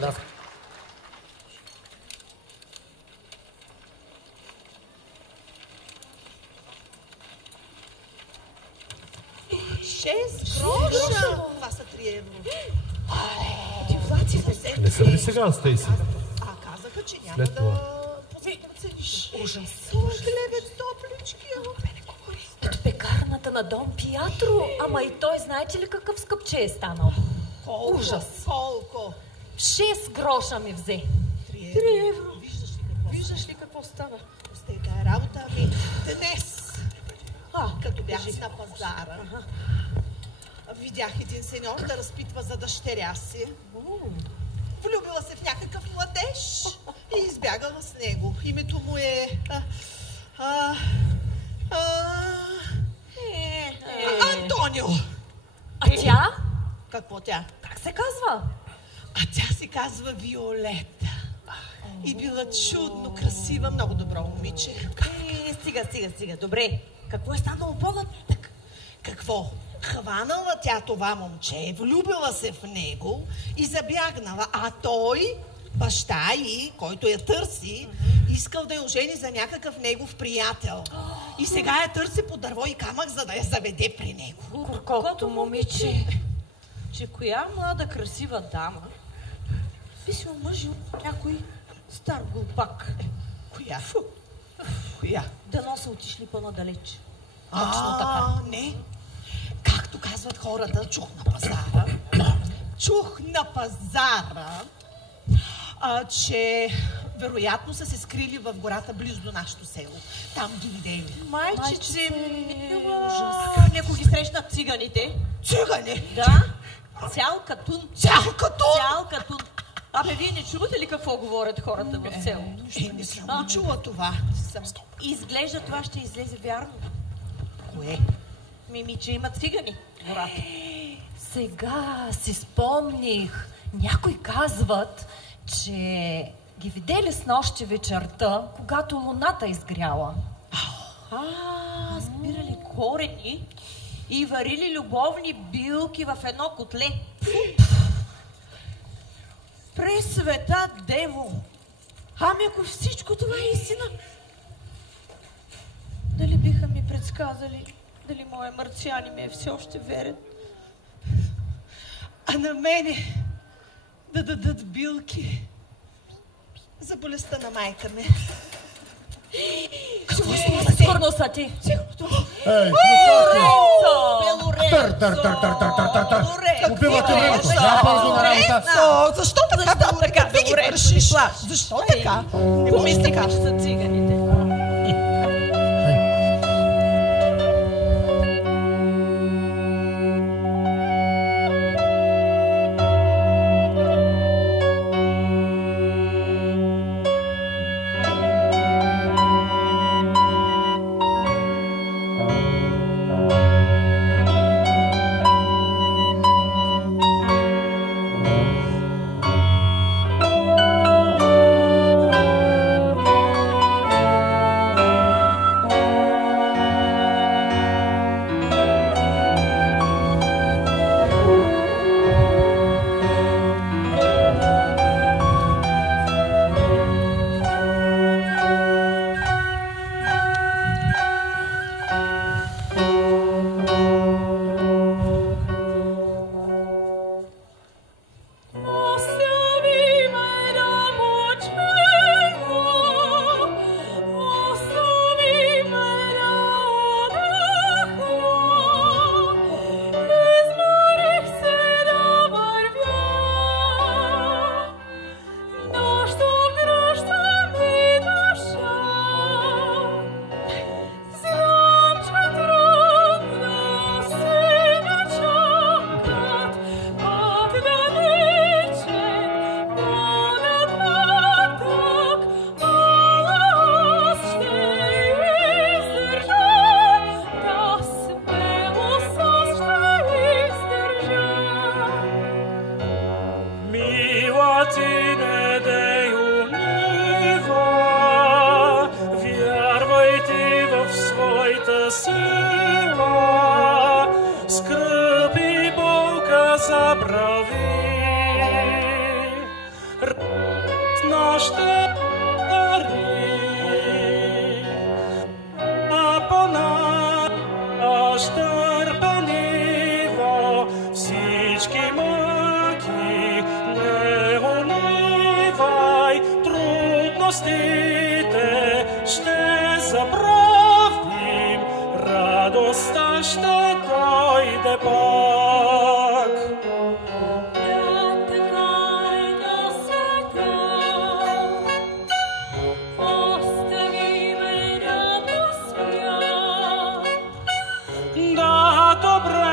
Да. Шест гроша! Това са 3 евро. Не съм ли сега, Стейси? Казаха, че няма След това. да посетят цените. Ужас. Хлебец, топлички. От пекарната на Дон Пиатро. Ама и той, знаете ли какъв скъпче е станал? Колко? Ужас. Колко? 6 гроша ми взе. 3 евро. Виждаш ли какво става? Сте тая работа ми днес. Като бях на пазара. Видях един сеньор да разпитва за дъщеря си. Влюбила се в някакъв младеж и избягала с него. Името му е... Антонио! А тя? Какво тя? Как се казва? А тя се казва Виолета. И била чудно, красива, много добро момиче. Стига. Добре. Какво е станало по-нататък? Какво? Хванала тя това момче, влюбила се в него и забягнала. А той, баща й, който я търси, искал да я ожени за някакъв негов приятел. И сега я търси по дърво и камък, за да я заведе при него. Горкото момиче, че коя млада красива дама би се омъжил някой стар глупак. Коя? Коя? Дано са отишли по-надалеч. Точно така. Не. Както казват хората, чух на пазара, че Вероятно са се скрили в гората близо до нашето село. Там ги видели. Майчице, ужас. някой ги срещнат циганите. Цигани? Да. Цял катун. Цял катун? Цял катун. Абе, вие не чувате ли какво говорят хората в село? Не съм чула това. Изглежда това ще излезе вярно. Кое? Че имат цигани в гората. Сега си спомних. Някои казват, че ги видели снощи вечерта, когато луната изгряла. Спирали корени и варили любовни билки в едно котле. Пресвета Дево! Ами ако всичко това е истина, дали биха ми предсказали дали моя марциани ми е все още верен? А на мене да дадат билки за болестта на майка ми. Сигурно са ти. Ей, убивате времето. Запазно на работа. Защо така? Виги вършиш. Защо така? Не помисли как че са циганите.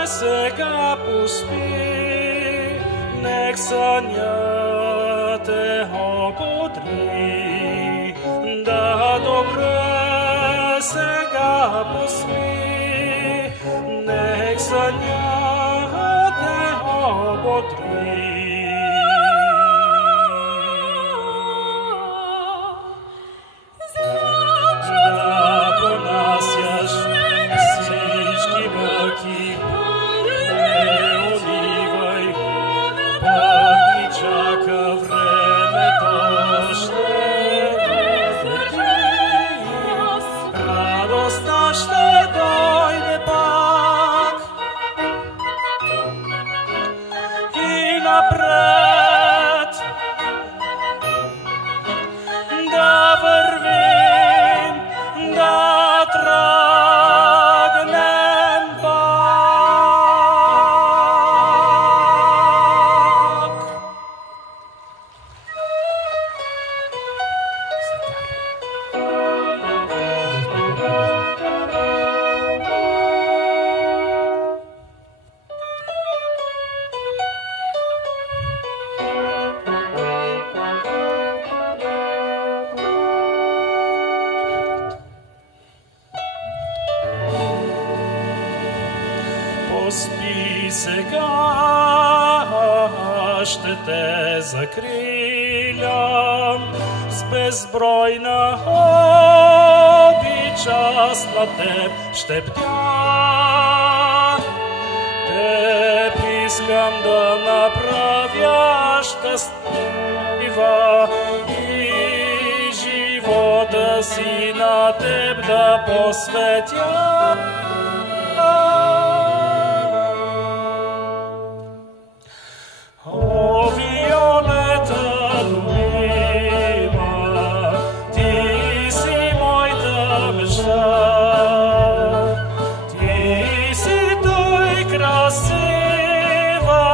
Сега поспи, нек съня те ободри. Да, добре, сега поспи, нек съня те ободри. Да понасяш всички мъки, чака времето, ще радостта ще дойде пак. спи сега, ще те закрилям с безбройна обичаст на теб ще бдя. Теб искам да направя щастлива и живота си на теб да посветя. О, Виолета любима, ти си моята мечта. Ти си той красива,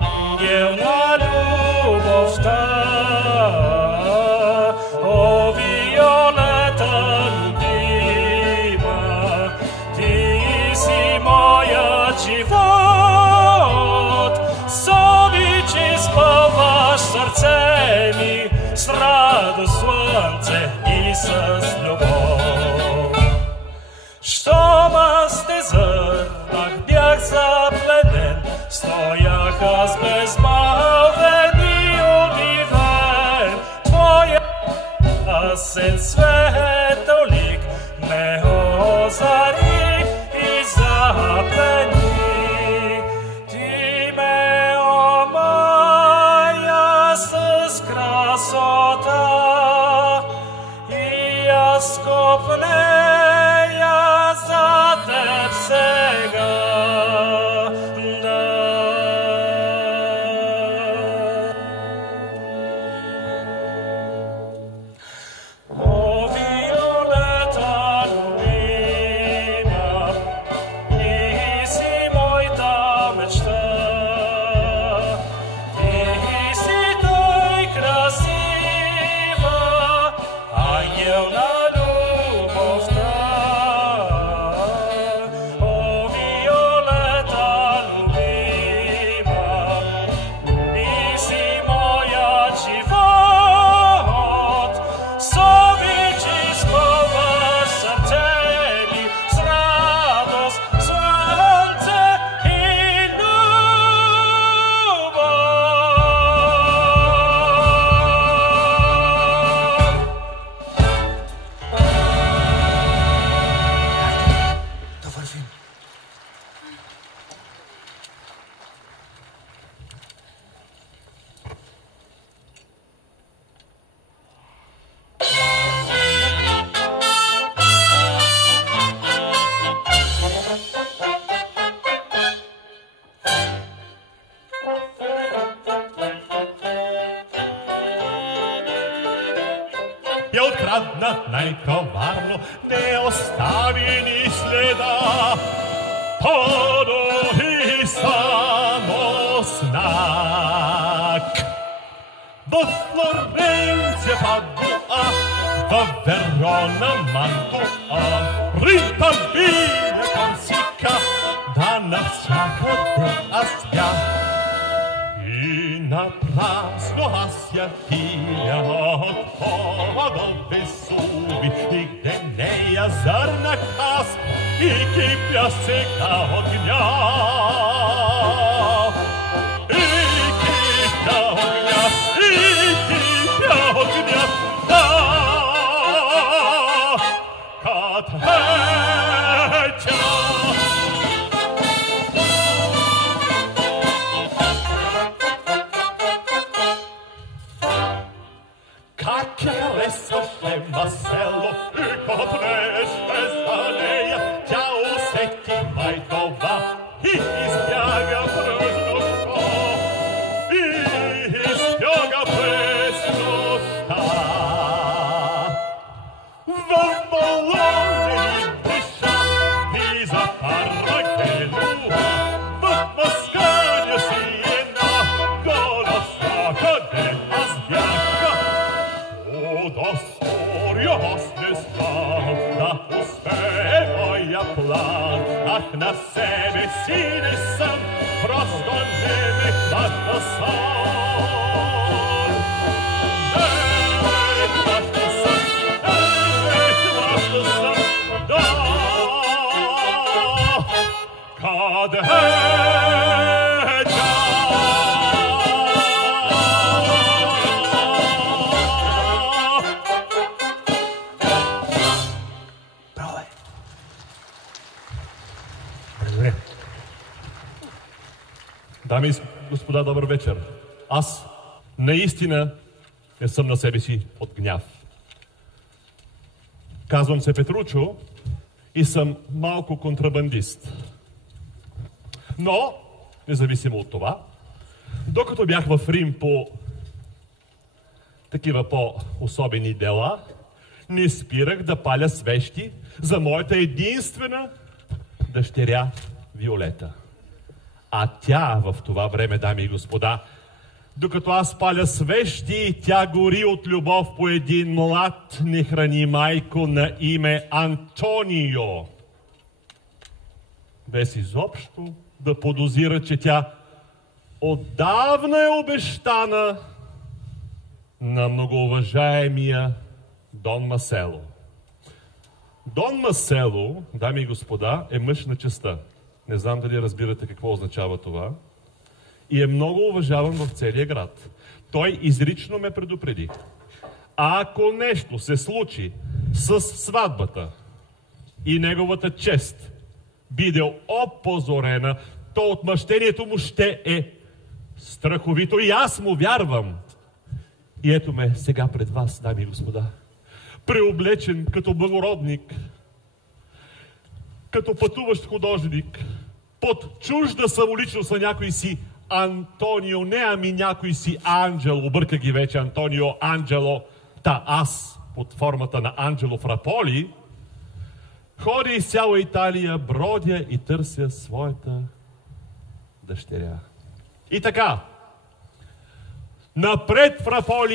ангел на любовта. О, Виолета любима, ти си моят живот. С обич изпълваш сърце ми с радост, слънце и с любов. Щом аз те зърнах, бях запленен, стоях аз безмълвен и удивен. Твоя ясен светлик ме озари и заплени. Ти ме омая с красота и аз копнея за теб сега. О, Виолета любима, ти си моята мечта. Ти си той красива, ангел на любовта. О, Виолета любима, ти си моят живот. С обич изпълваш сърце ми с радост, слънце и любов. Да вървим. Я открадна най-коварно, не остави ни следа. Подови само знак. В Флоренция Падуа, в Верона Мантуа, Рим, Павия, Корсика, да навсякъде аз бях. И напрасно аз я пиля от Това до Весуви, и гнея зърнах аз и кипя сега от гняв. И кипя от гняв, и кипя от гняв, да, Катетя. Как я харесваше Васело и копнеше за нея, тя усети май това и избяга през нощта. И избяга през нощта. В балони диша и запара гелуа, в масканя си една гола всякъде аз бяга. До сторя аз не знам да успее моя план. Ах, на себе си не съм, просто не ме хваща сон. Не ме хваща сон, не ме хваща сон, да. Браво е! Добре. Дами и господа, добър вечер. Аз наистина не съм на себе си от гняв. Казвам се Петручо и съм малко контрабандист. Но, независимо от това, докато бях в Рим по такива по-особени дела, не спирах да паля свещи за моята единствена дъщеря Виолета. А тя в това време, дами и господа, докато аз паля свещи, тя гори от любов по един млад нехранимайко на име Антонио. Без изобщо да подозира, че тя отдавна е обещана на многоуважаемия Дон Масело. Дон Масело, дами и господа, е мъж на честта. Не знам дали разбирате какво означава това. И е много уважаван в целия град. Той изрично ме предупреди. А ако нещо се случи с сватбата и неговата чест биде опозорена, то отмъщението му ще е страховито. И аз му вярвам. И ето ме сега пред вас, дами и господа, преоблечен като благородник, като пътуващ художник, под чужда самоличност на някой си Антонио, не ами някой си Анджел, обърка ги вече Антонио, Анджело, та аз под формата на Анджело Фраполи, ходя из цяла Италия, бродя и търся своята дъщеря. И така, напред, Фраполи,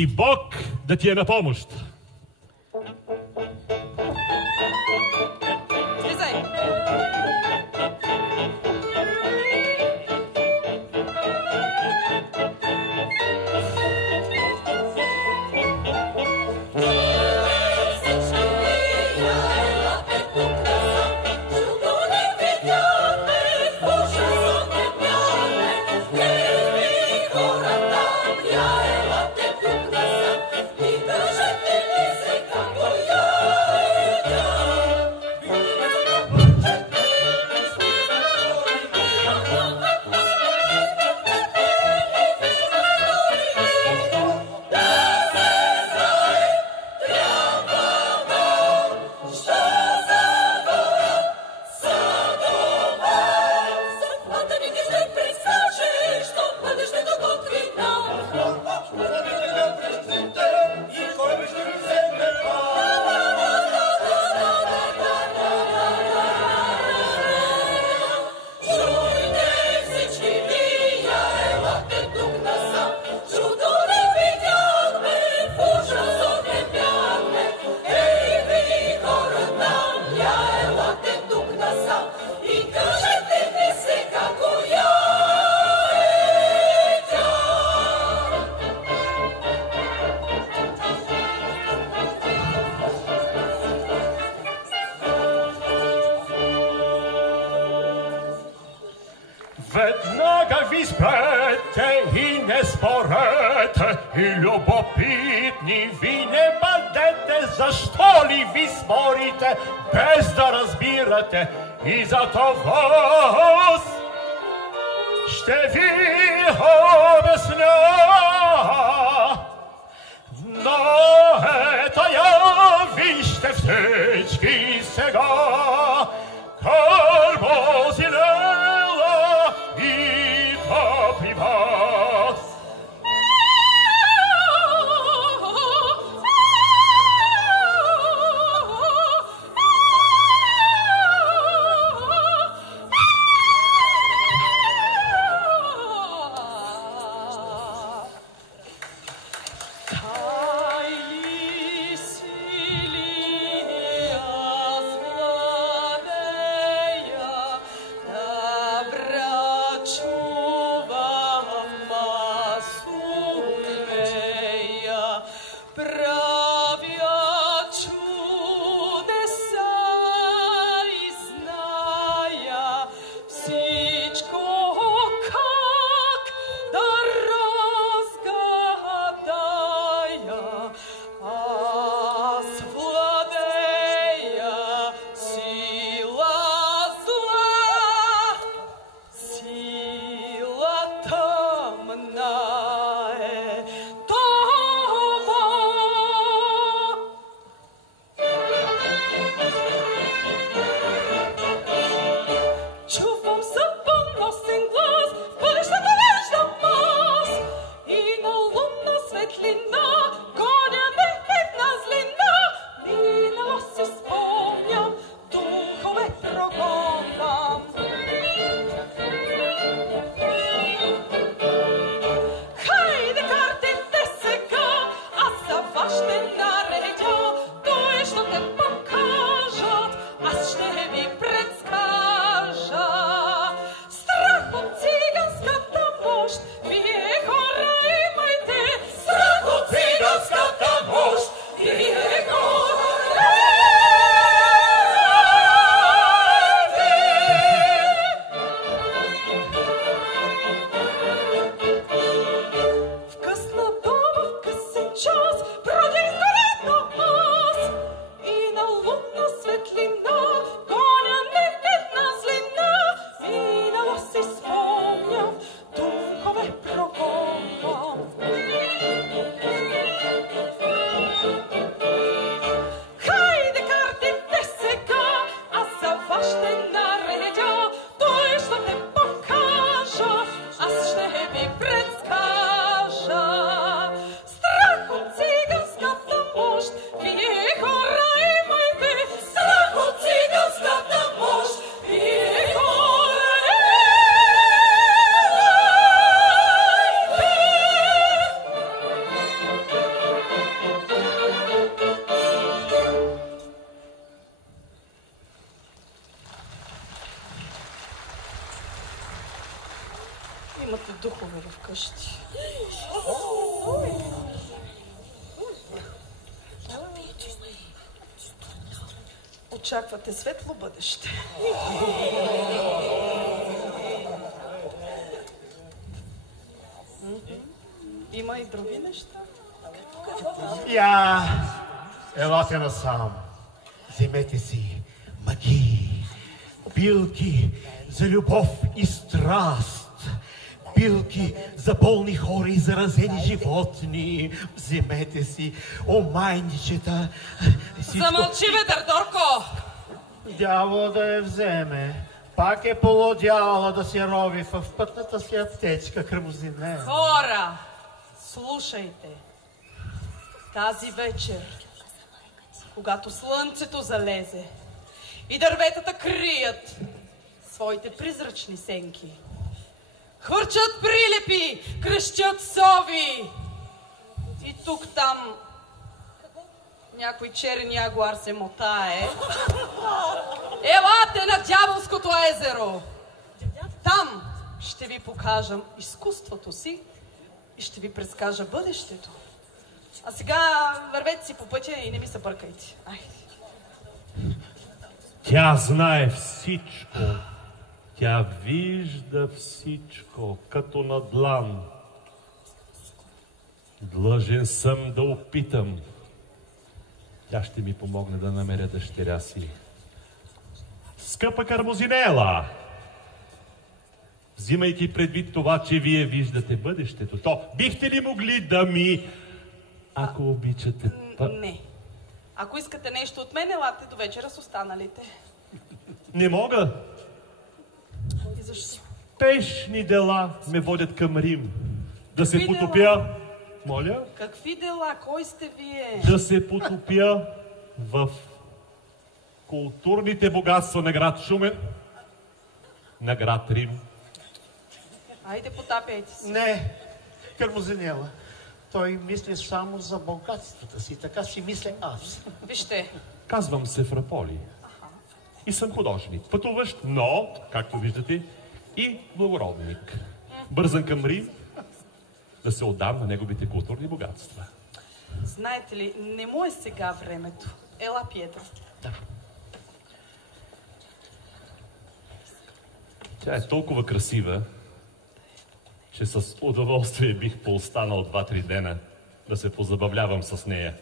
и Бог да ти е на помощ! Слизай! Веднага ви спрете и не спорете, и любопитни ви не бъдете, защо ли ви спорите, без да разбирате, и за това ще ви обясня. Но ето я вижте всички сега, карбозинела идва при вас. Кайли силия зла имате духове вкъщи. Очаквате светло бъдеще. Има и други неща. Я, елате насам. Вземете си магии, билки за любов и страст, билки за болни хора и заразени животни. Вземете си омайничета. Замълчи, бе, Дърдорко! Дявол да я вземе. Пак е полудяла да се рови в пътната си аптечка Крамозине. Хора, слушайте. Тази вечер, когато слънцето залезе и дърветата крият своите призрачни сенки, хвърчат прилепи, крещят сови и тук-там някой черен ягуар се мотае. Елате на Дяволското езеро! Там ще ви покажам изкуството си и ще ви предскажа бъдещето. А сега вървете си по пътя и не ми се бъркайте. Тя знае всичко. Тя вижда всичко, като на длан. Длъжен съм да опитам. Тя ще ми помогне да намеря дъщеря си. Скъпа Кармозинела, взимайки предвид това, че вие виждате бъдещето, то бихте ли могли да ми... Ако обичате... Не. Ако искате нещо от мен, елате до вечера с останалите. Не мога. И защо? Спешни дела ме водят към Рим. Да се Какви потопя... дела? Моля? Какви дела? Кой сте вие? Да се потопя в културните богатства на град Шумен, на град Рим. Айде, потапяйте се. Не, Крамозинела. Той мисли само за богатствата си. Така си мисля аз. Вижте. Казвам се Фраполи. И съм художник. Пътуващ, но, както виждате, и благородник. Бързан към Рим, да се отдам на неговите културни богатства. Знаете ли, не му е сега времето. Ела, Пиетро. Да. Тя е толкова красива, че с удоволствие бих поостанал 2-3 дена да се позабавлявам с нея.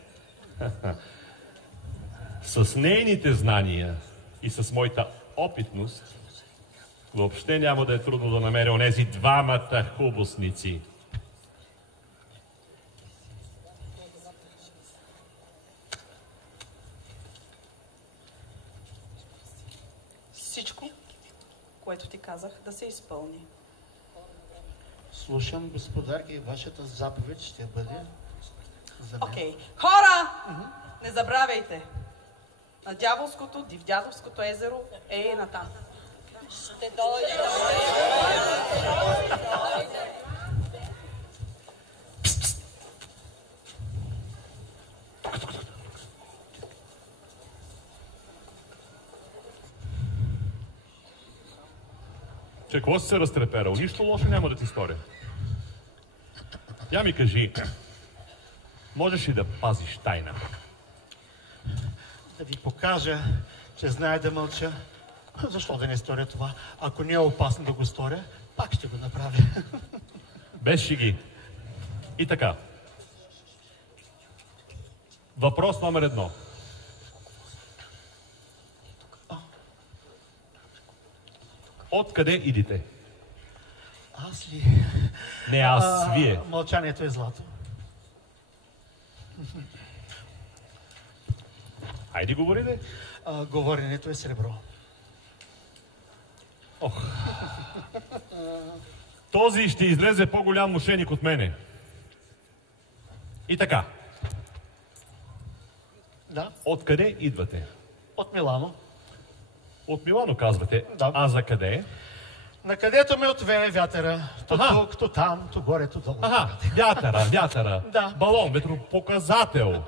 С нейните знания и с моята опитност въобще няма да е трудно да намеря онези двамата хубосници. Всичко, което ти казах, да се изпълни. Слушам, господарки, и вашата заповед ще бъде за мен. Окей. Хора! Не забравяйте. На Дяволското, Дивдядовското езеро е натам. Ще дойде. Че какво си се разтреперал? Нищо лошо няма да ти сторя. Я ми кажи, можеш ли да пазиш тайна? Да ви покажа, че знае да мълча. Защо да не сторя това? Ако не е опасно да го сторя, пак ще го направя. Без шеги. И така. Въпрос номер 1. Откъде идите? Аз ли? Не аз, вие. Мълчанието е злато. Хайде говорите. Говоренето е сребро. Ох. Този ще излезе по-голям мошеник от мене. И така. Да, Откъде идвате? от Милано. От Милано казвате. Да. А за къде? Накъдето ме отвее вятъра. То тук, то там, то горе, то долу. Аха, вятъра. Да. Балон, ветропоказател.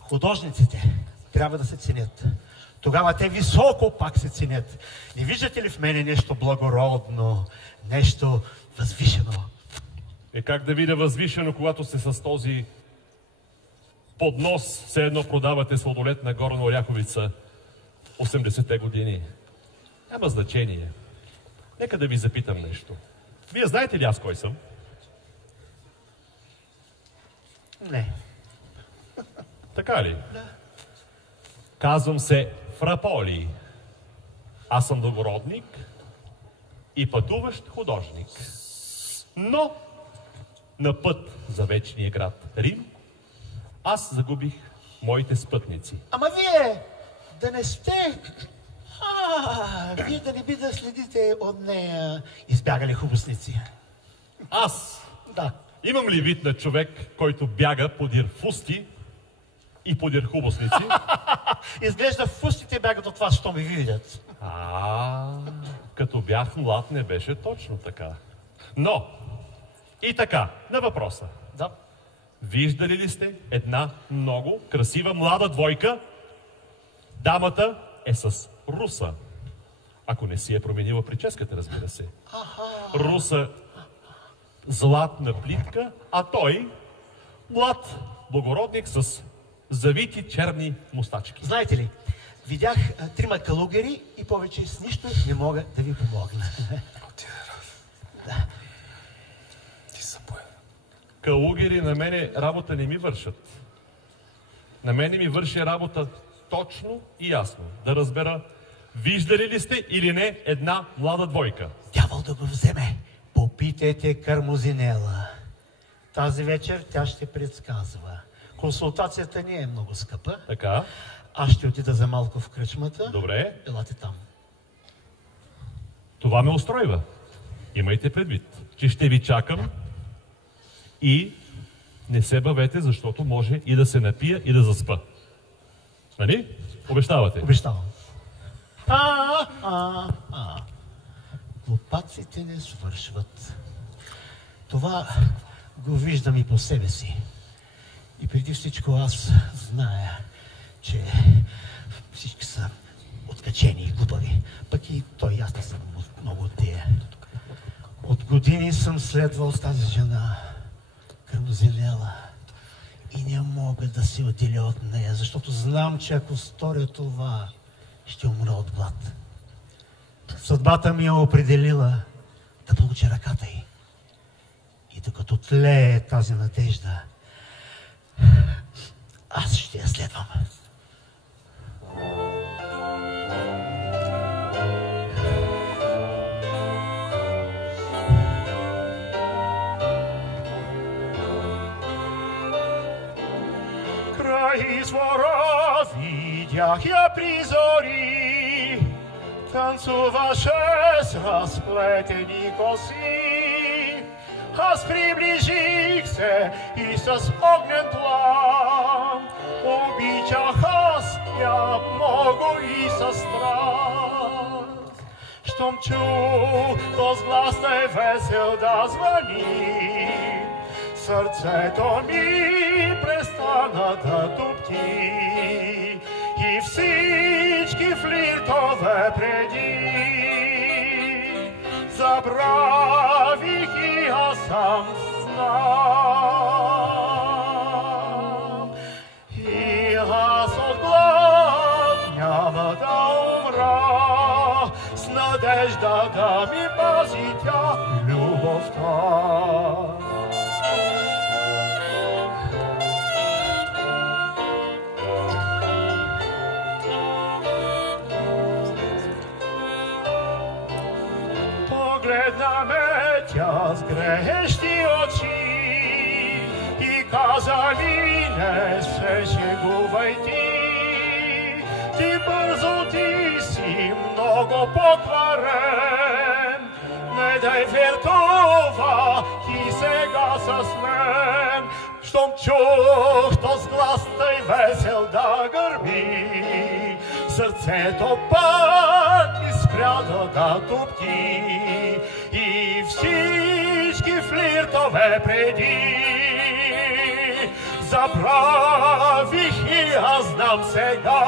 Художниците трябва да се ценят. Тогава те високо пак се ценят. Не виждате ли в мене нещо благородно, нещо възвишено? Как да видя възвишено, когато сте с този поднос, все едно продавате сладолет на Горна Оряховица 80-те години? Няма значение. Нека да ви запитам нещо. Вие знаете ли аз кой съм? Не. Така ли? Да. Казвам се Фраполи. Аз съм благородник и пътуващ художник. Но на път за вечния град Рим аз загубих моите спътници. Ама вие да не сте... вие да не би да следите от нея избягали хубосници. Аз? Да. Имам ли вид на човек, който бяга подир фусти и подир хубосници? Изглежда фустите бягат от вас, що ми видят. Като бях млад не беше точно така. Но, и така, на въпроса. Да. Виждали ли сте една много красива млада двойка? Дамата е с руса. Ако не си е променила прическата, разбира се. Руса златна плитка, а той млад благородник с завити черни мустачки. Знаете ли, видях 3 калугери и повече с нищо не мога да ви помогна. Да. Калугери на мене работа не ми вършат. На мене ми върши работа точно и ясно. Да разбера, виждали ли сте или не една млада двойка? Дявол да го вземе. Попитайте Кармозинела. Тази вечер тя ще предсказва. Консултацията не е много скъпа. Така. Аз ще отида за малко в кръчмата. Добре. Елате там. Това ме устройва. Имайте предвид, че ще ви чакам и не се бавете, защото може и да се напия, и да заспа. Нали? Обещавате? Обещавам. Глупаците не свършват. Това го виждам и по себе си. И преди всичко аз зная, че всички са откачени и глупави. Пък и той, аз не съм много от тия. От години съм следвал с тази жена, Кармозинела. И не мога да се отделя от нея, защото знам, че ако сторя това, ще умра от глад. Съдбата ми е определила да получа ръката й. И докато тлее тази надежда, аз ще я следвам. Край извора видях я при зори, танцуваше с разплетени коси. Аз приближих се и с огнен план обичах аз я много и със страст. Щом чух този глас тъй весел да звъни, сърцето ми престана да тупти и всички флиртове преди забравих и аз сам знам. И аз от глад няма да умра, с надежда да ми пази тя любовта. Погледна ме тя с грехещи очи и каза ми, не се шегувай ти. Ти бързо, ти си много покварен, не дай вертова ти сега с мен. Щом чух този глас тъй весел да гърми, сърцето пак ми спря да тупти и всички флиртове преди забравих и аз знам сега.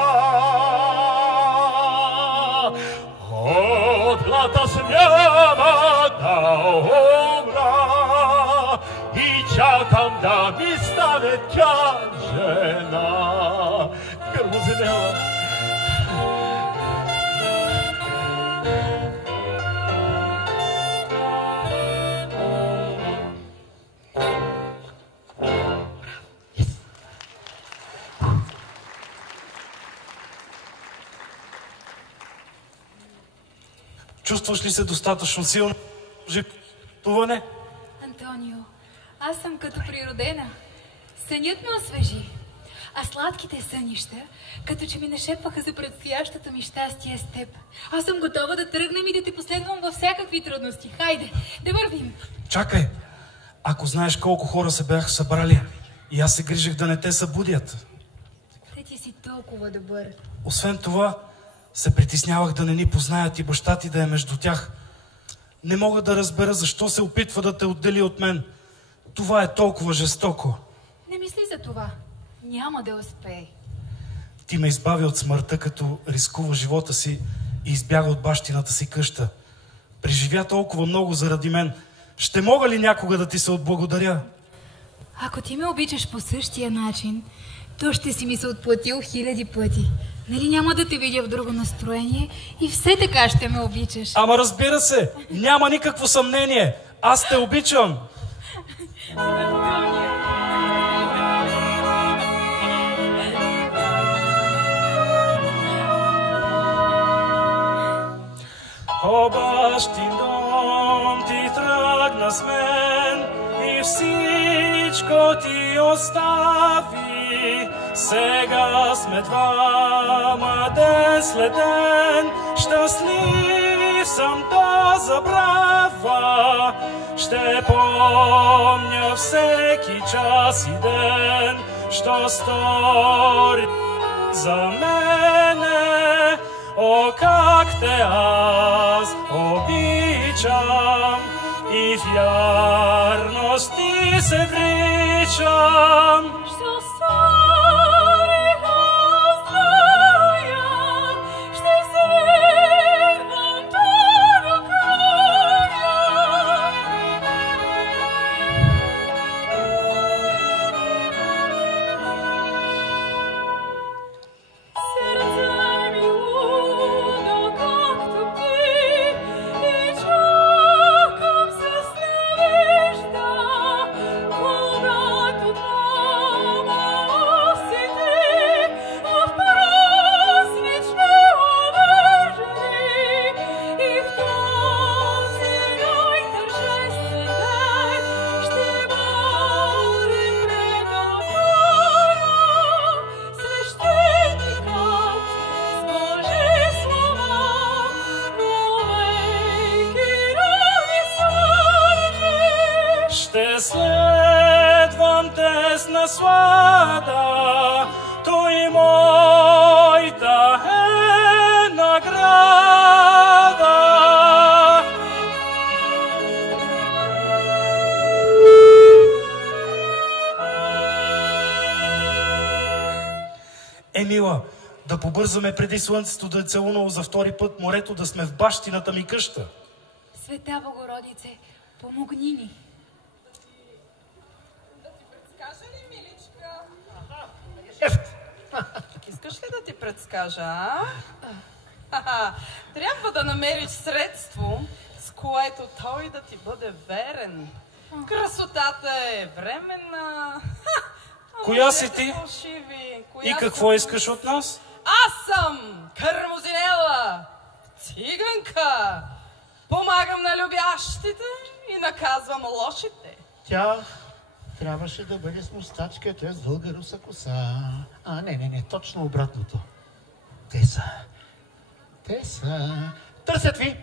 да ми стане тя жена. Кървозенела. Чувстваш ли се достатъчно силно за пътуване? Антонио, аз съм като природена. Сънят ме освежи. А сладките сънища, като че ми нашепваха за предстоящото ми щастие с теб. Аз съм готова да тръгнем и да те последвам във всякакви трудности. Хайде, да вървим. Чакай! Ако знаеш колко хора се бяха събрали и аз се грижих да не те събудят. Ти си толкова добър. Освен това, се притеснявах да не ни познаят и баща ти да е между тях. Не мога да разбера защо се опитва да те отдели от мен. Това е толкова жестоко. Не мисли за това. Няма да успее. Ти ме избави от смъртта, като рискува живота си и избяга от бащината си къща. Преживя толкова много заради мен. Ще мога ли някога да ти се отблагодаря? Ако ти ме обичаш по същия начин, то ще си ми се отплатил 1000 пъти. Нали няма да те видя в друго настроение и все така ще ме обичаш. Ама разбира се, няма никакво съмнение. Аз те обичам. О, бащин дом, ти тръгна с мен и всичко ти остави. Сега сме двама ден след ден, щастлив съм до забрава. Ще помня всеки час и ден, що стори за мене. О, как те аз обичам и в вярност ти се вричам. Що старих аз зная, ще следвам те до края. Сърце ми лудо, както ти, и чакам с надежда, когато двама усети в празнични одежди и в този най-тържествен ден ще бъдем пред алтаря. Свещеникът с Божи слова вовеки да ни свърши. Ще следвам те с наслада, той моята е награда. Емила, да побързаме преди слънцето да е целунало за втори път морето, да сме в бащината ми къща. Света Богородице, помогни ни. Предскажа ли, миличка? Искаш ли да ти предскажа, а? Трябва да намериш средство, с което той да ти бъде верен. Красотата е временна. Коя си ти? И какво искаш от нас? Аз съм Кърмозинела, циганка. Помагам на любящите и наказвам лошите. Тя трябваше да бъде с мустачка, т.е. дълга руса коса. Не, точно обратното. Те са. Търсят ви!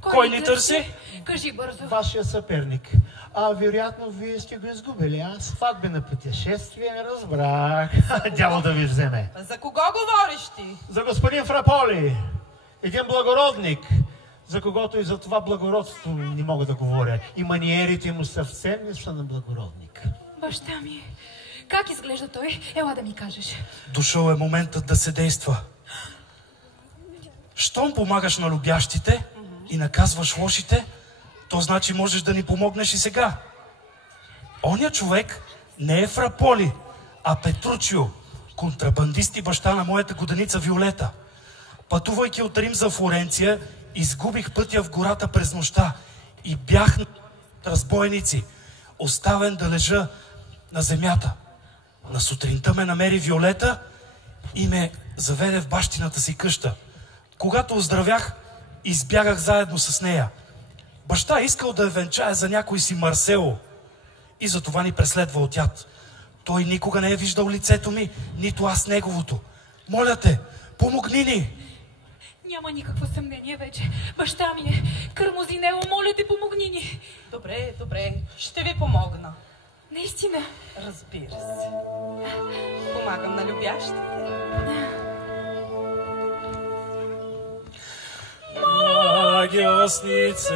Кой ни търси? Кажи бързо. Вашия съперник. Вероятно, вие сте го изгубили. Сватбено пътешествие не разбрах. Дявол да ви вземе. За кого говориш ти? За господин Фраполи. Един благородник, за когото и за това благородство не мога да говоря. И маниерите му съвсем не са на благородник. Баща ми, как изглежда той? Ела да ми кажеш. Дошъл е моментът да се действа. Щом помагаш на любящите и наказваш лошите, то значи можеш да ни помогнеш и сега. Оня човек Не е Фраполи, а Петручио, контрабандист и баща на моята годеница Виолета. Пътувайки от Рим за Флоренция, изгубих пътя в гората през нощта и бях на разбойници, оставен да лежа на земята. На сутринта ме намери Виолета и ме заведе в бащината си къща. Когато оздравях, избягах заедно с нея. Баща искал да я венчае за някой си Марсело и затова ни преследва от яд. Той никога не е виждал лицето ми, нито аз неговото. Моля те, помогни ни! Няма никакво съмнение вече. Баща ми е. Кърмозинело, моля те, помогни ни. Добре, добре. Ще ви помогна. Наистина. Разбира се. Помагам на любящите. Магиоснице,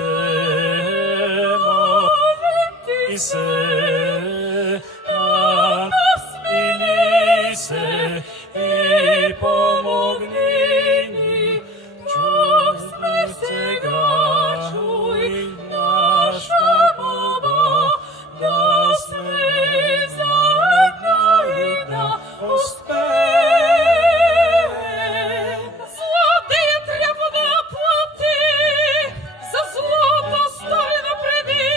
моли се, насмили се и помогни ни. Чух сме сега, чуй наша молба, да сме заедно и да успеем. Злодея трябва да плати за злото сторено преди.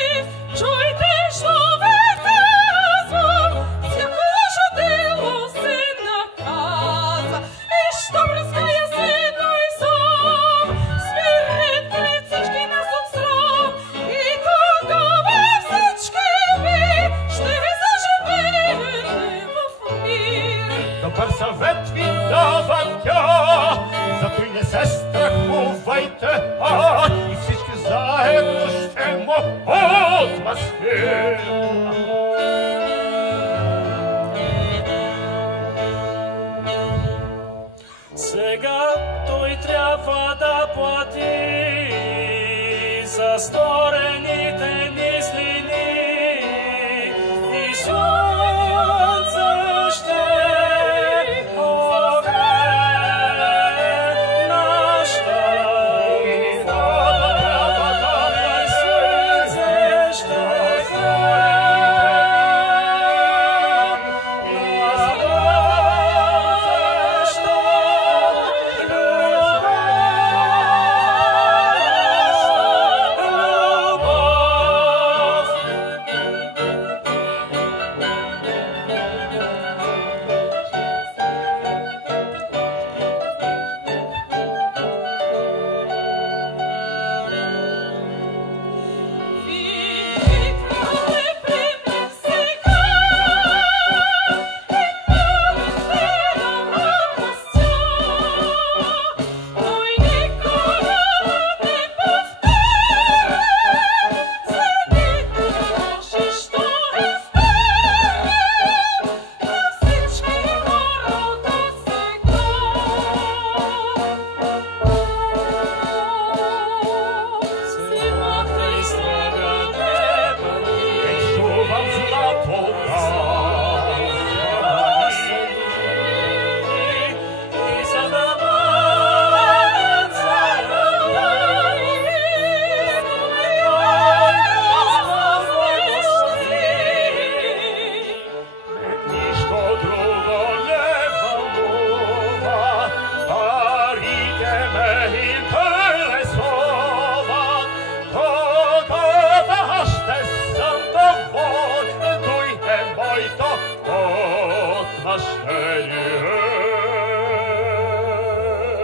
Чуйте, що ви казвам, всяко лошо дело се наказва. И що разкая се той сам, смирит пред всички нас от срам. И тогава всички ви ще заживеете в мир. Добър съвет ви дава тя, зато и не се страхувайте, и всички заедно ще му отмъстим. Сега той трябва да плати за сторените ни злини и слънце ще огрее нашата вода и слънце ще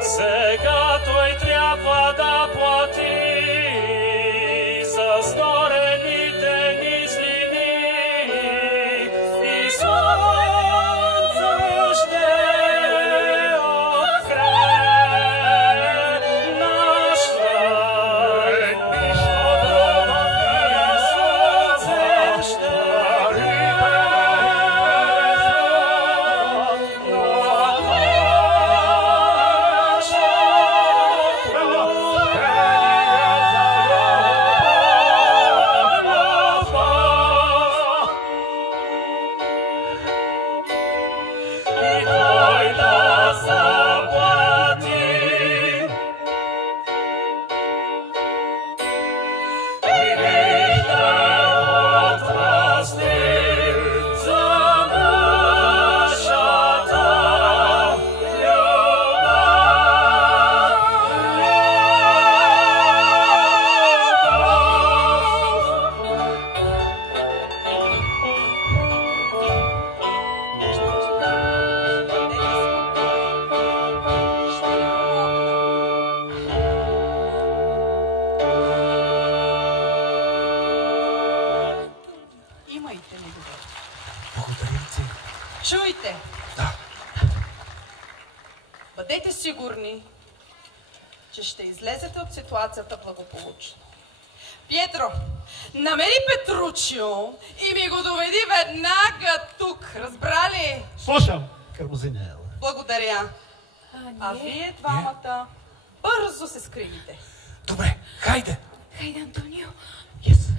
Сега той трябва да плати за сторените ни злини и слънце ще огрее нашата вода и слънце ще огрее Чуйте! Да. Бъдете сигурни, че ще излезете от ситуацията благополучно. Пьетро, намери Петручио и ми го доведи веднага тук. Разбра ли? Слушам, Кармозинел. Благодаря. А вие двамата бързо се скрийте. Добре, хайде. Хайде, Антонио. Yes.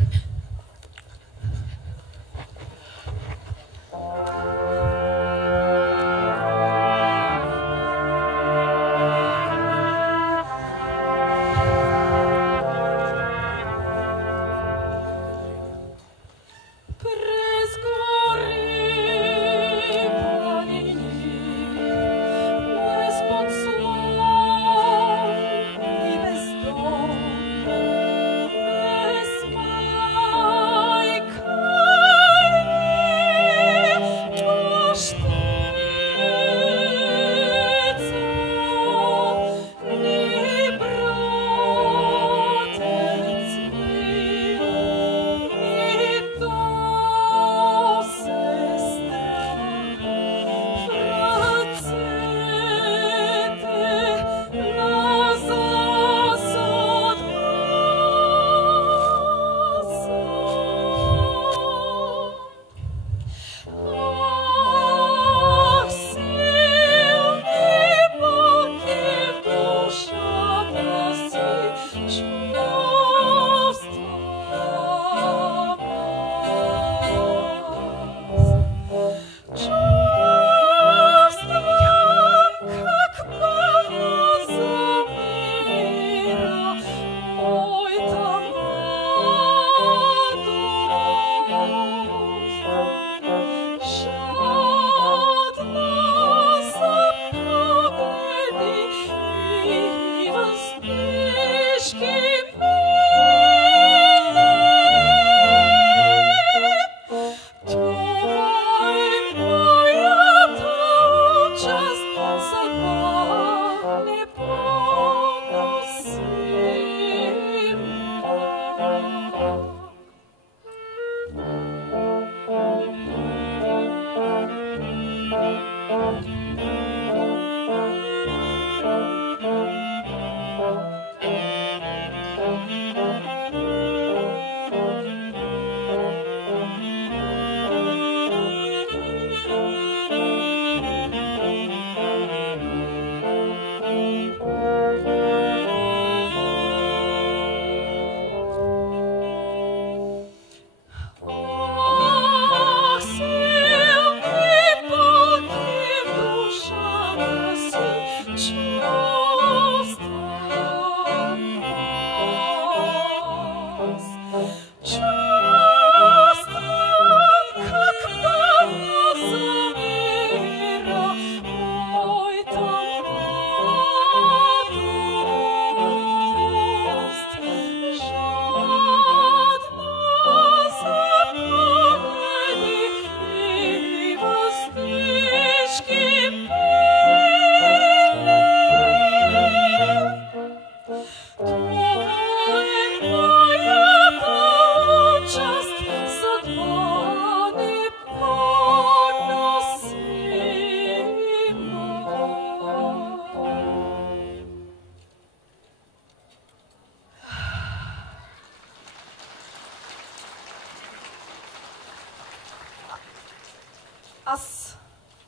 Аз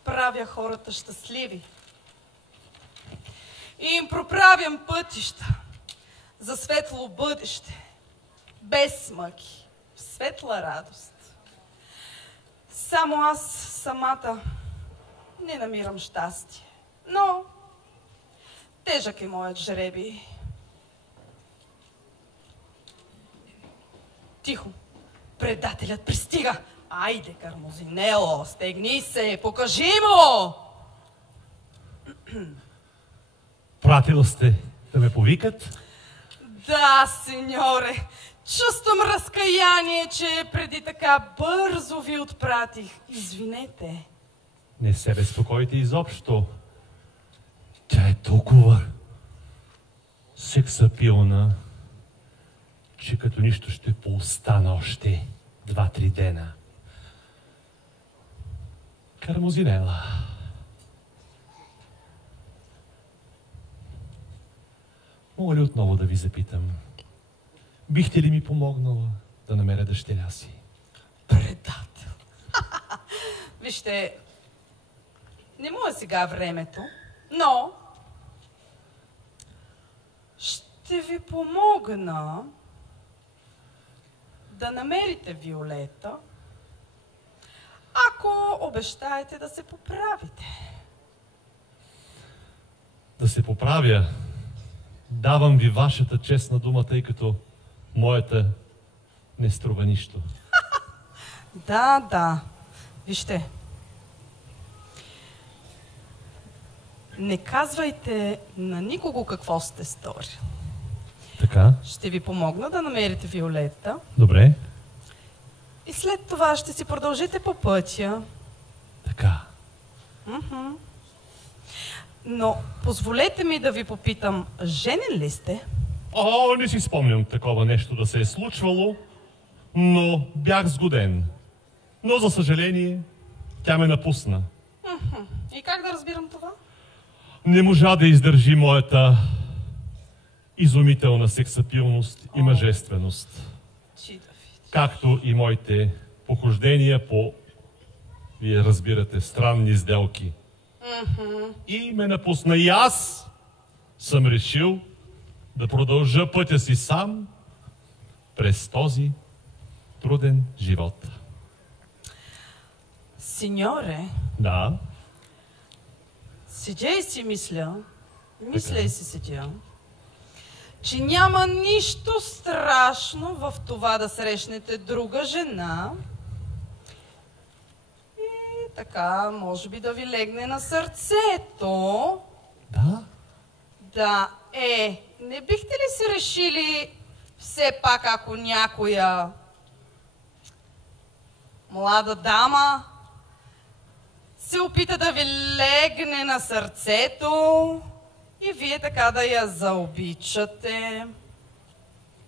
правя хората щастливи. И им проправям пътища за светло бъдеще, без мъки, в светла радост. Само аз самата не намирам щастие, но тежък е моят жребий. Тихо, предателят пристига. Айде, Кармозинело, стегни се, покажи му! Пратил сте да ме повикат? Да, сеньоре. Чувствам разкаяние, че преди така бързо ви отпратих. Извинете. Не се безпокойте изобщо. Тя е толкова сексапилна, че като нищо ще поостана още 2-3 дена. Карамозинела. Мога ли отново да ви запитам? Бихте ли ми помогнала да намеря дъщеря си? Предател. Вижте, не му е сега времето, но ще ви помогна да намерите Виолета, ако обещаете да се поправите. Да се поправя? Давам ви вашата честна дума, тъй като моята не струва нищо. Да. Вижте. Не казвайте на никого какво сте сторили. Така? Ще ви помогна да намерите Виолета. Добре. И след това ще си продължите по пътя. Така. Но позволете ми да ви попитам, женен ли сте? О, не си спомням такова нещо да се е случвало, но бях сгоден. Но, за съжаление, тя ме напусна. И как да разбирам това? Не можа да издържи моята изумителна сексапилност и мъжественост. Както и моите похождения по, вие разбирате, странни сделки. И ме напусна. И аз съм решил да продължа пътя си сам през този труден живот. Синьоре, Да. седя и си мисля, и си седя, че няма нищо страшно в това да срещнете друга жена и така, може би да ви легне на сърцето. Да? Да, не бихте ли си решили все пак, ако някоя млада дама се опита да ви легне на сърцето и вие така да я заобичате?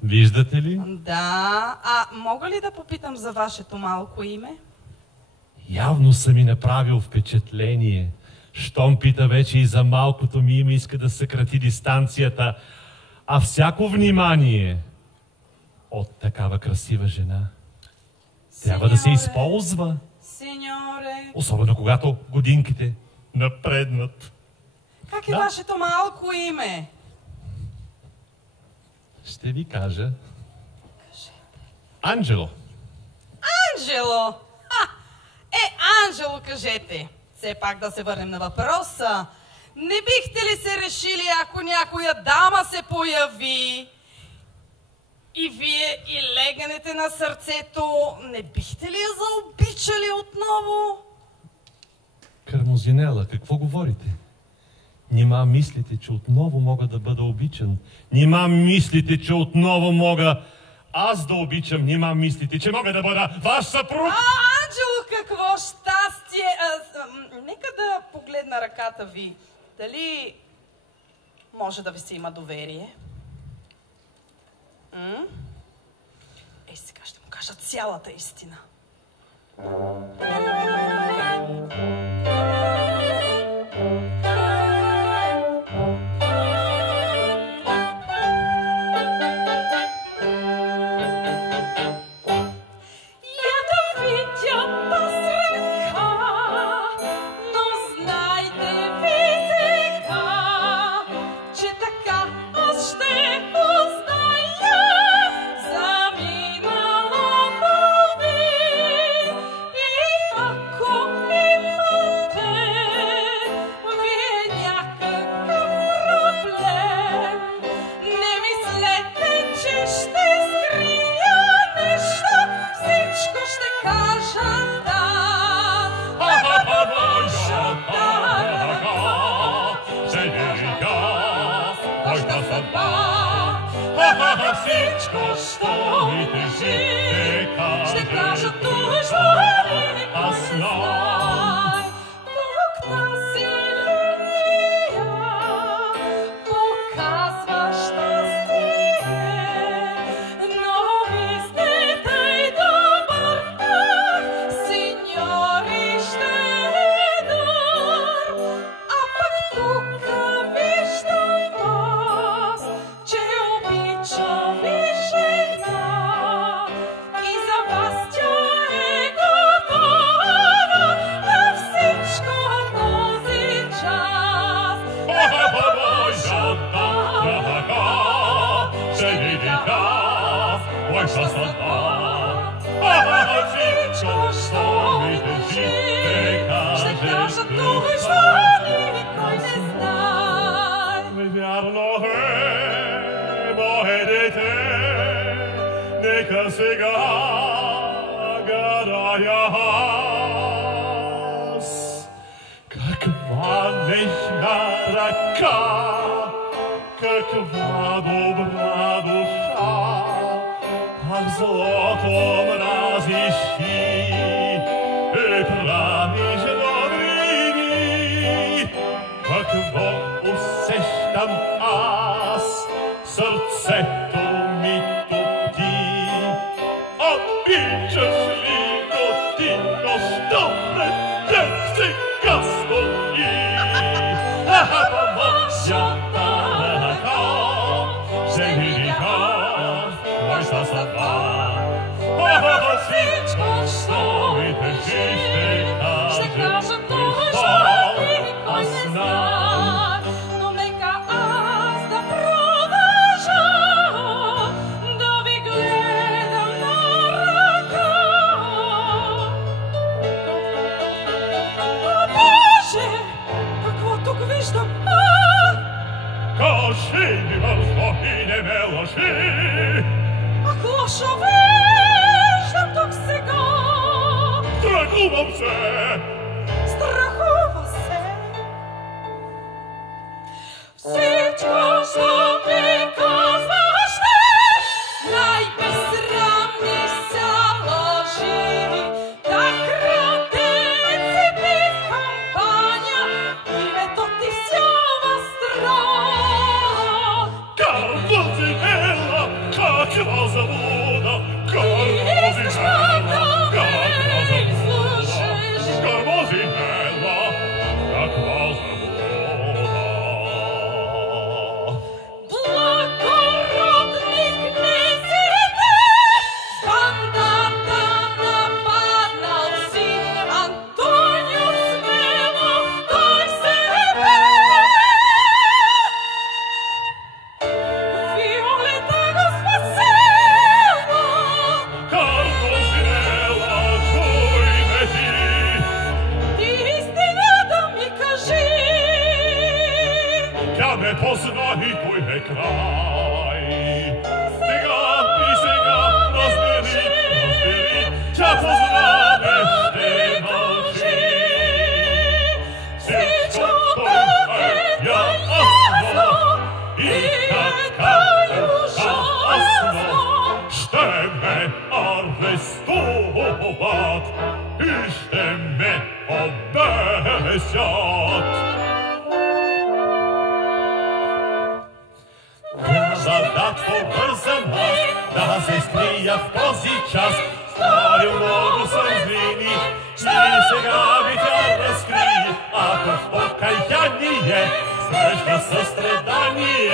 Виждате ли? Да. Мога ли да попитам за вашето малко име? Явно съм ми направил впечатление. Щом пита вече и за малкото ми име, иска да съкрати дистанцията. А всяко внимание от такава красива жена трябва да се използва. Синьоре. Особено когато годинките напреднат. Как е вашето малко име? Ще ви кажа. Анджело. Анджело! Анджело, кажете. Все пак да се върнем на въпроса. Не бихте ли се решили, ако някоя дама се появи и вие и легнете на сърцето, не бихте ли я заобичали отново? Карамозинела, какво говорите? Нима мислите, че отново мога да бъда обичан? Нима мислите, че отново мога аз да обичам? Нима мислите, че мога да бъда ваш съпруг? Анджело, какво щастие! Нека да погледна ръката ви. Дали може да ви се има доверие? Сега ще му кажа цялата истина. Всичко, що ми тежи, ще кажа точно, аз знам. Тук тази линия показва щастие, но ви сте тъй добър, синьори, ще моята съдба. Всичко, що ми държи, ще кажат много и жвани, никой не знае. Вярно е, мое дете, нека сега гадая аз. Каква нежна ръка, каква добра душа, ах, злото мразиш ти и правиш добрини. Какво усещам аз, сърцето ми топти. Обичаш ли го ти, що пред теб сега стои? Моята ръка ще видиха моята съдба. Всичко, що ми държи, ще кажа много жвани, никой не знае. Но нека аз да продължа да ви гледам на ръка. О, Боже, какво тук виждам? Кажи ми бързо и не ме лъжи. Ако шо виждам тук сега? Страхувам се. Страхува се. Всичко, що ми казваш те, най-безсрамни са лъжи. Так крадеците в кампания, името ти всява страх. Кармозинела, каква заблуда, Кармозинела, каква заблуда, Кармозинела, каква заблуда. Благородни князите, с бандата нападнал си, Антонио смело той себе. Виолета го спасела. Кармозинела, чуй ме ти истината ми кажи. Тя ме позна и кой е край. Сега и сега разбери, тя позна ме ще мълчи. Всичко тук е ясно и така ужасно. Ще ме арестуват и ще ме обесят. Да побързам аз, да се скрия в този час. Сторил много съм злини и сега ми тя разкрие. Ако в покаяние срещна състрадание,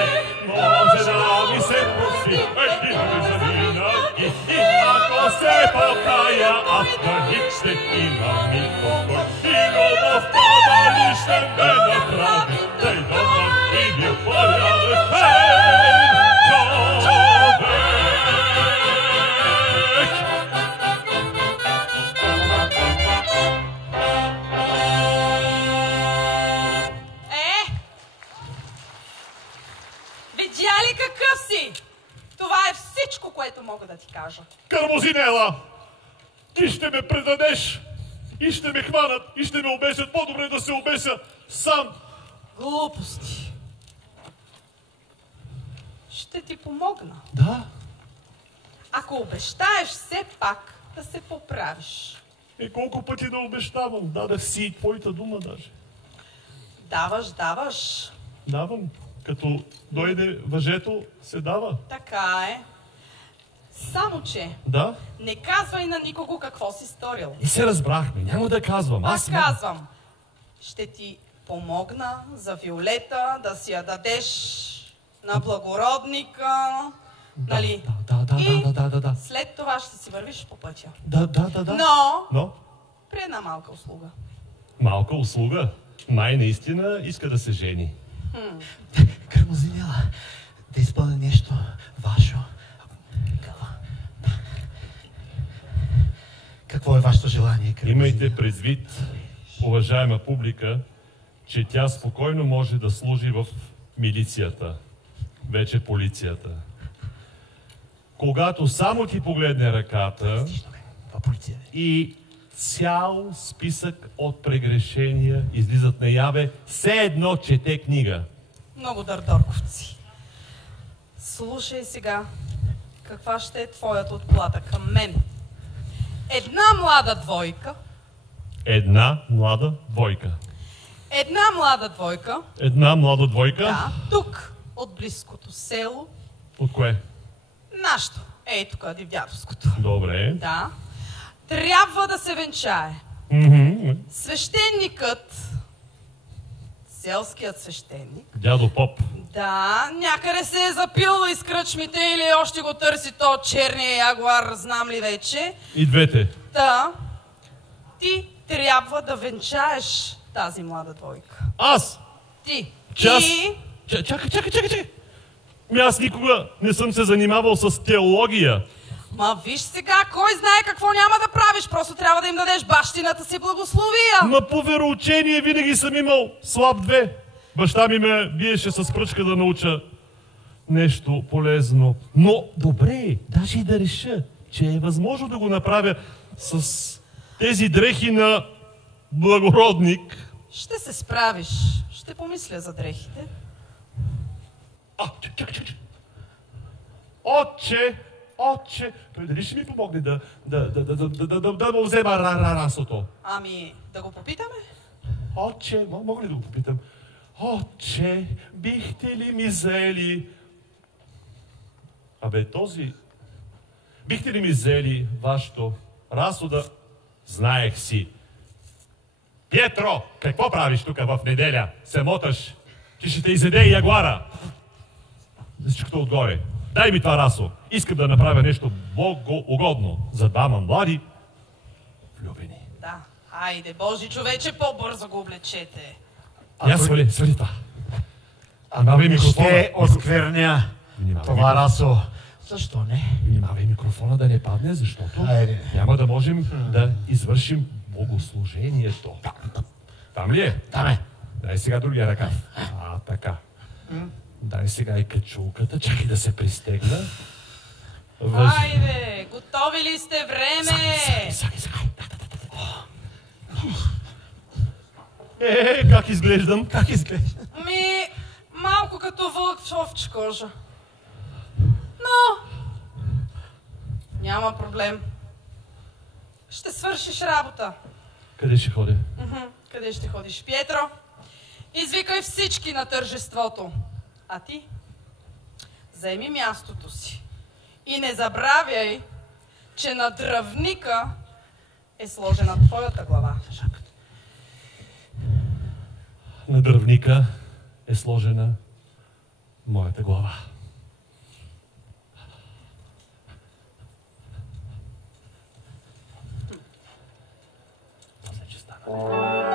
може да ми се прости един за винаги. И ако се покая, аз на ник ще имам и покой. И любовта дали ще ме направи, тъй добър и ми порядъчен човек. Видя ли какъв си? Това е всичко, което мога да ти кажа. Кармозинела, ти ще ме предадеш и ще ме хванат и ще ме обесят. По-добре да се обеся сам. Глупости. Ще ти помогна. Да? Ако обещаеш все пак да се поправиш. Колко пъти да обещавам? Дадах си и твоята дума даже. Даваш. Давам. Като дойде въжето, се дава. Така е. Само че Да? не казвай на никого какво си сторил. И се разбрахме. Няма да казвам. Аз казвам. Ще ти помогна за Виолета да си я дадеш на благородника. Нали? Да. След това ще си вървиш по пътя. Да. Но при една малка услуга. Малка услуга? Май наистина иска да се жени. Кармозинела, да изпълня нещо вашо. Имайте предвид, уважаема публика, че тя спокойно може да служи в милицията, вече полицията. Когато само ти погледне ръката и цял списък от прегрешения излизат наяве, все едно чете книга. Много дърдорковци. Слушай сега, каква ще е твоята отплата към мен? Една млада двойка. Една млада двойка. Една млада двойка. Една млада двойка? Да, тук, от близкото село. От кое? Нашето. Ей, тук, Дивдятовското. Добре. Да. Трябва да се венчае. Mm-hmm. Свещеникът, селският свещеник. Дядо Поп. Да, някъде се е запил из кръчмите или още го търси то черния ягуар, знам ли вече. И двете. Да. Ти трябва да венчаеш тази млада двойка. Аз? Ти. Чакай. Аз никога не съм се занимавал с теология. Ма виж сега, кой знае какво няма да правиш, просто трябва да им дадеш бащината си благословия. Ма по вероучение винаги съм имал слаб две. Баща ми ме биеше с пръчка да науча нещо полезно. Но добре, даже и да реша, че е възможно да го направя с тези дрехи на благородник. Ще се справиш. Ще помисля за дрехите. Чакай. Отче, той дали ще ми помогне да му взема расото? Ами, да го попитаме? Отче, мога ли да го попитам? Отче, бихте ли ми взели... Бихте ли ми взели вашето расо да... Знаех си. Петро, какво правиш тук в неделя? Се моташ. Ти ще те изеде и ягуара. Всичкото отгоре. Дай ми това расо. Искам да направя нещо богоугодно за двама млади влюбени. Да. Хайде, Божи човече, по-бързо го облечете. Свали това. Внимавай ще оскверня това расо. Защо не? Внимавай микрофона да не падне, защото няма да можем да извършим богослужението. Там ли е? Там е. Дай сега другия ръкав. Така. Дай сега и качулката, чакай да се пристегна. Хайде, готови ли сте? Време! Сакай. Как изглеждам? Малко като вълк в овча кожа. Но няма проблем. Ще свършиш работа. Къде ще ходя? Къде ще ходиш, Петро? Извикай всички на тържеството. А ти? Заеми мястото си. И не забравяй, че на дръвника е сложена твоята глава. На дръвника е сложена моята глава. После, че стана.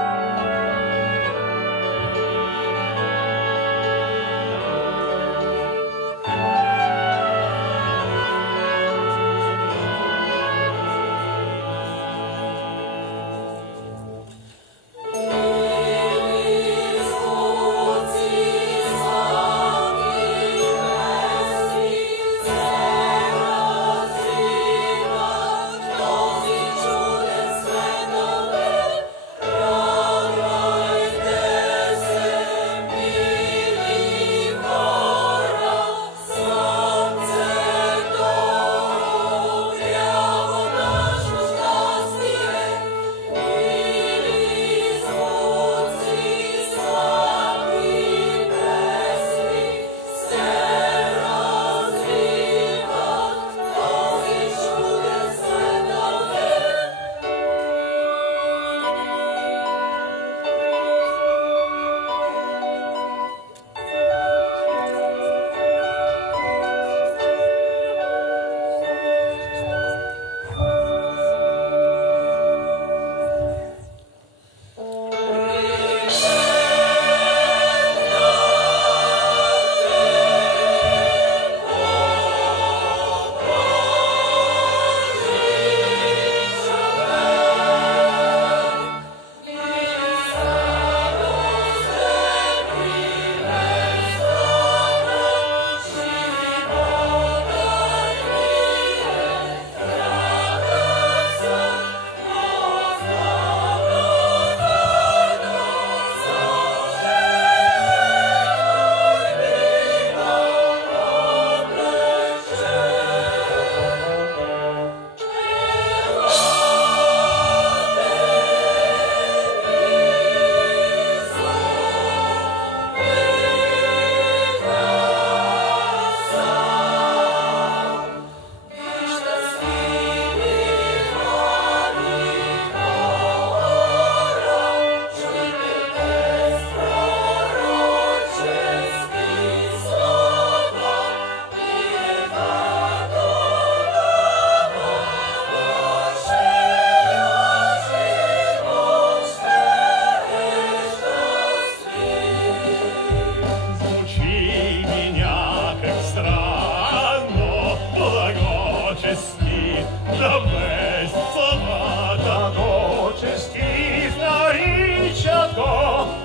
Да месцовата дочестив наричато,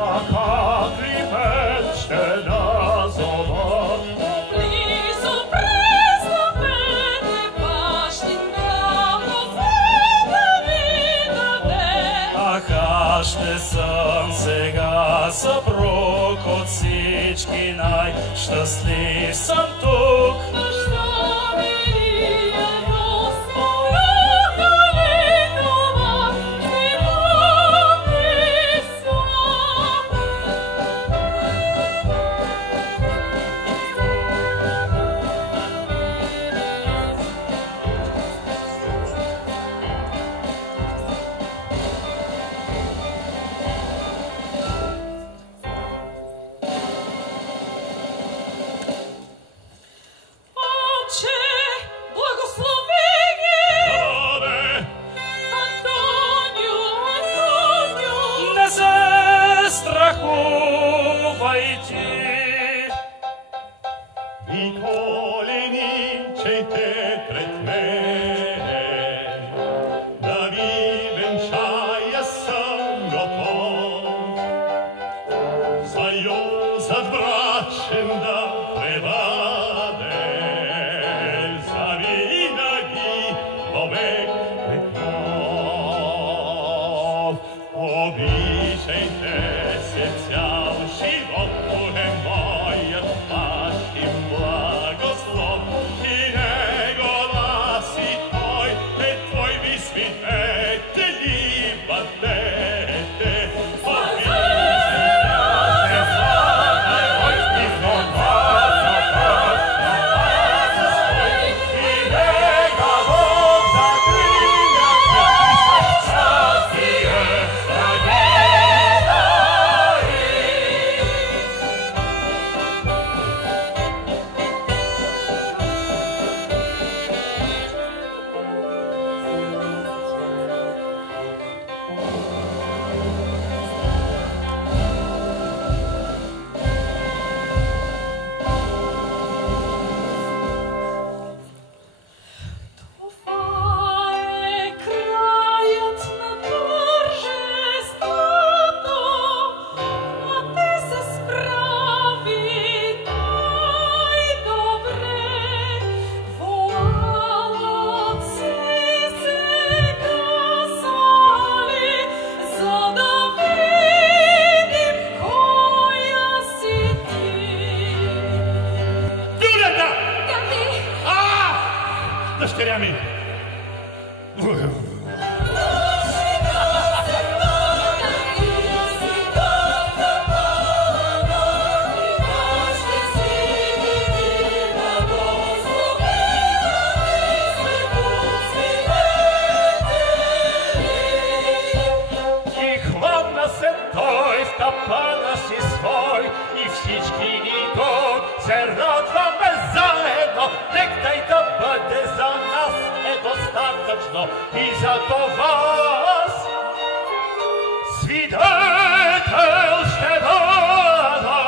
а как ли мен ще назова? Близо през напене бащин благословен ви даде. Ах, аз ще съм сега съпруг от всички, най-щастлив съм тук. Баща милия Господа Халитова, живот и слава. Отче, благослови ги! Антонио, Антонио! Не се страхувайте. Николи ничейте пред мене, да ви венчая съм готов. Съюзът брачен да пребъде, завинаги вовек веков. Обичайте се цял живот, е моят ваш им благослов. И него гласи той, пред твой ви свидетели бъдете. Това е краят на тържеството, а те се справи най-добре. Вуалът си сега свали, за да видим коя си ти. Виолета! Какви? Дъщеря ми! И хвана се той в капана си свой, и всички ни тук се радваме заедно. Нека и да бъде за нас е достатъчно, и за това аз свидетел ще бъда.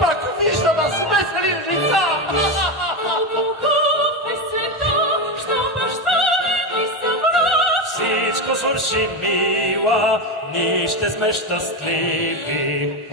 пак виждам смесени лица. Всичко свърши, мила, ние ще сме щастливи.